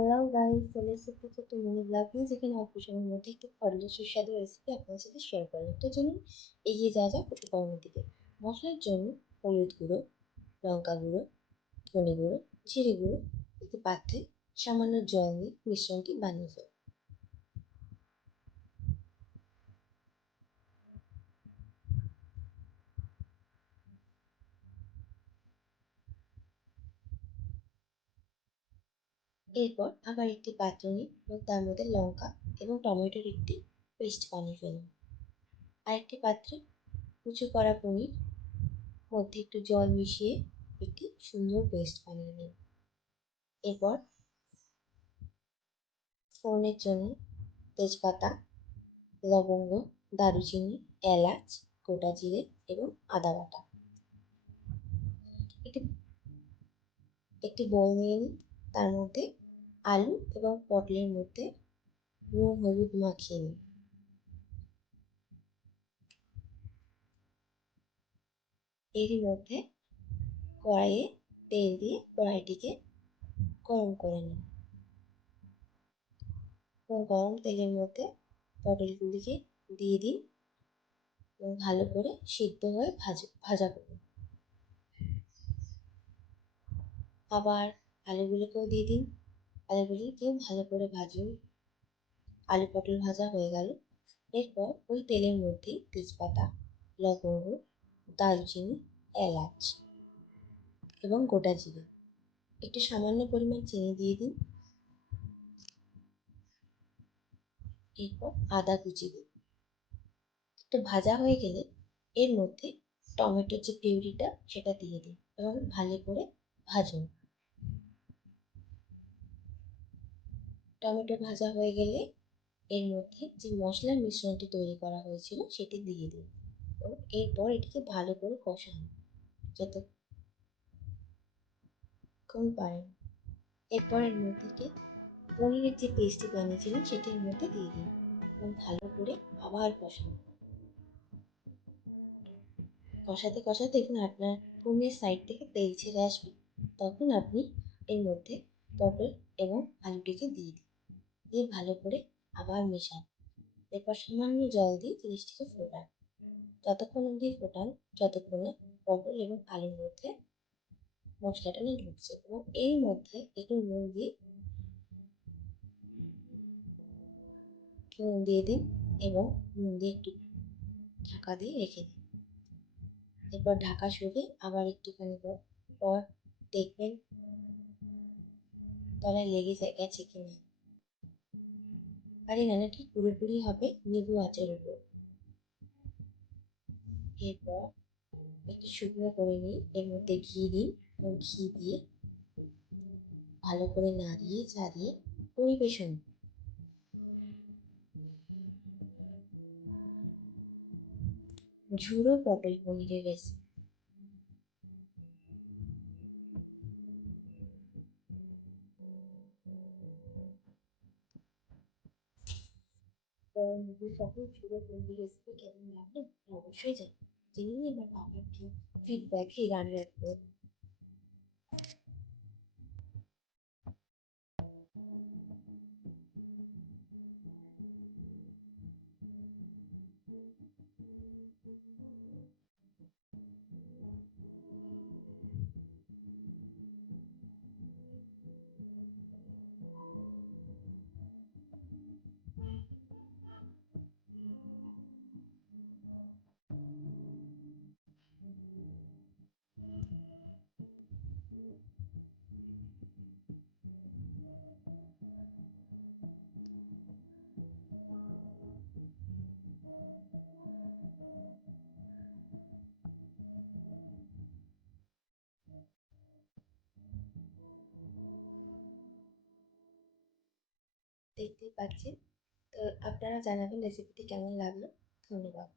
Hello guys চলে এসেছি তো তোমাদের ব্লগ যেখানে অল্প সময়ের মধ্যে একটু খরলে সুস্বাদু রেসিপি আপনার সাথে শেয়ার করলাম। তো চলুন, এগিয়ে যাওয়া যাক উপকরণের দিকে। মশলার জন্য হলুদ গুঁড়ো, লঙ্কা গুঁড়ো, ধনে গুঁড়ো, জিরে গুঁড়ো, একটি পাত্রে সামান্য জল দিয়ে মিশ্রণটি বানিয়ে ফেল এরপর আবার একটি পাত্র নিই এবং তার মধ্যে লঙ্কা এবং টমেটোর একটি পেস্ট বানিয়ে ফেলুন। আরেকটি পাত্রে কুচো করা পনির, মধ্যে একটু জল মিশিয়ে একটি সুন্দর পেস্ট বানিয়ে নিন। এরপর ফোড়নের জন্য তেজপাতা, লবঙ্গ, দারুচিনি, এলাচ, গোটা জিরে এবং আদা বাটা। একটি একটি বোল নিয়ে নিন, তার মধ্যে আলু এবং পটলের মধ্যে নুন হলুদ মাখিয়ে নিন। এরই মধ্যে কড়াইয়ে তেল দিয়ে কড়াইটিকে গরম করে নিন। এবং গরম তেলের মধ্যে পটলগুলিকে দিয়ে দিন এবং ভালো করে সিদ্ধ হয়ে ভাজা ভাজা করুন। আবার আলুগুলোকেও দিয়ে দিন। আলুগুলিকেও ভালো করে ভাজুন। আলু পটল ভাজা হয়ে গেল। এরপর ওই তেলের মধ্যে তেজপাতা, লবঙ্গ, দারচিনি, এলাচ এবং গোটা জিরে। একটু সামান্য পরিমাণ চিনি দিয়ে দিন। এরপর আদা কুচি দিন। একটু ভাজা হয়ে গেলে এর মধ্যে টমেটোর যে পিউরিটা, সেটা দিয়ে দিন এবং ভালো করে ভাজুন। টমেটো ভাজা হয়ে গেলে এর মধ্যে যে মশলার মিশ্রণটি তৈরি করা হয়েছিল সেটি দিয়ে দিন। এবং এরপর এটিকে ভালো করে কষান। যতক্ষণ পারেন। এরপর এর মধ্যে পনিরের যে পেস্টটি বানিয়েছিলেন সেটির মধ্যে দিয়ে দিন এবং ভালো করে আবার কষান। কষাতে কষাতে দেখুন আপনার পনিরের সাইড থেকে তেল ছেড়ে আসবে। তখন আপনি এর মধ্যে পটল এবং আলুটিকে দিয়ে দিন। দিয়ে ভালো করে আবার মেশান এরপর সামান্য জল দিয়ে জিনিসটিকে ফোটান যতক্ষণ অবধি ফোটান, যতক্ষণে পটল এবং আলুর মধ্যে মশলাটা নিয়ে ঢুকছে এবং এর মধ্যে একটু নুন দিয়ে নুন দিয়ে দিন এবং নুন দিয়ে একটু ঢাকা দিয়ে রেখে দিন। এরপর ঢাকা সরিয়ে আবার একটুখানি পর দেখবেন তলায় লেগে গেছে কিনা। আর এই রান্নাটি পুরোপুরি হবে লেবু আঁচের উপর। এরপর একটু শুকনো করে নিই, এর মধ্যে ঘি দিই এবং ঘি দিয়ে ভালো করে নাড়িয়ে চাড়িয়ে পরিবেশন। ঝুড়ো পটল পনিরের রেসিপি সকল ঝুড়ো বন্ধু রেসিপি কেমন লাগল অবশ্যই জানি। জেনে নিই আমার বাবার ফিডব্যাক এই রান্নার উপর দেখতেই পাচ্ছি তো আপনারা জানাবেন রেসিপিটি কেমন লাগল। ধন্যবাদ।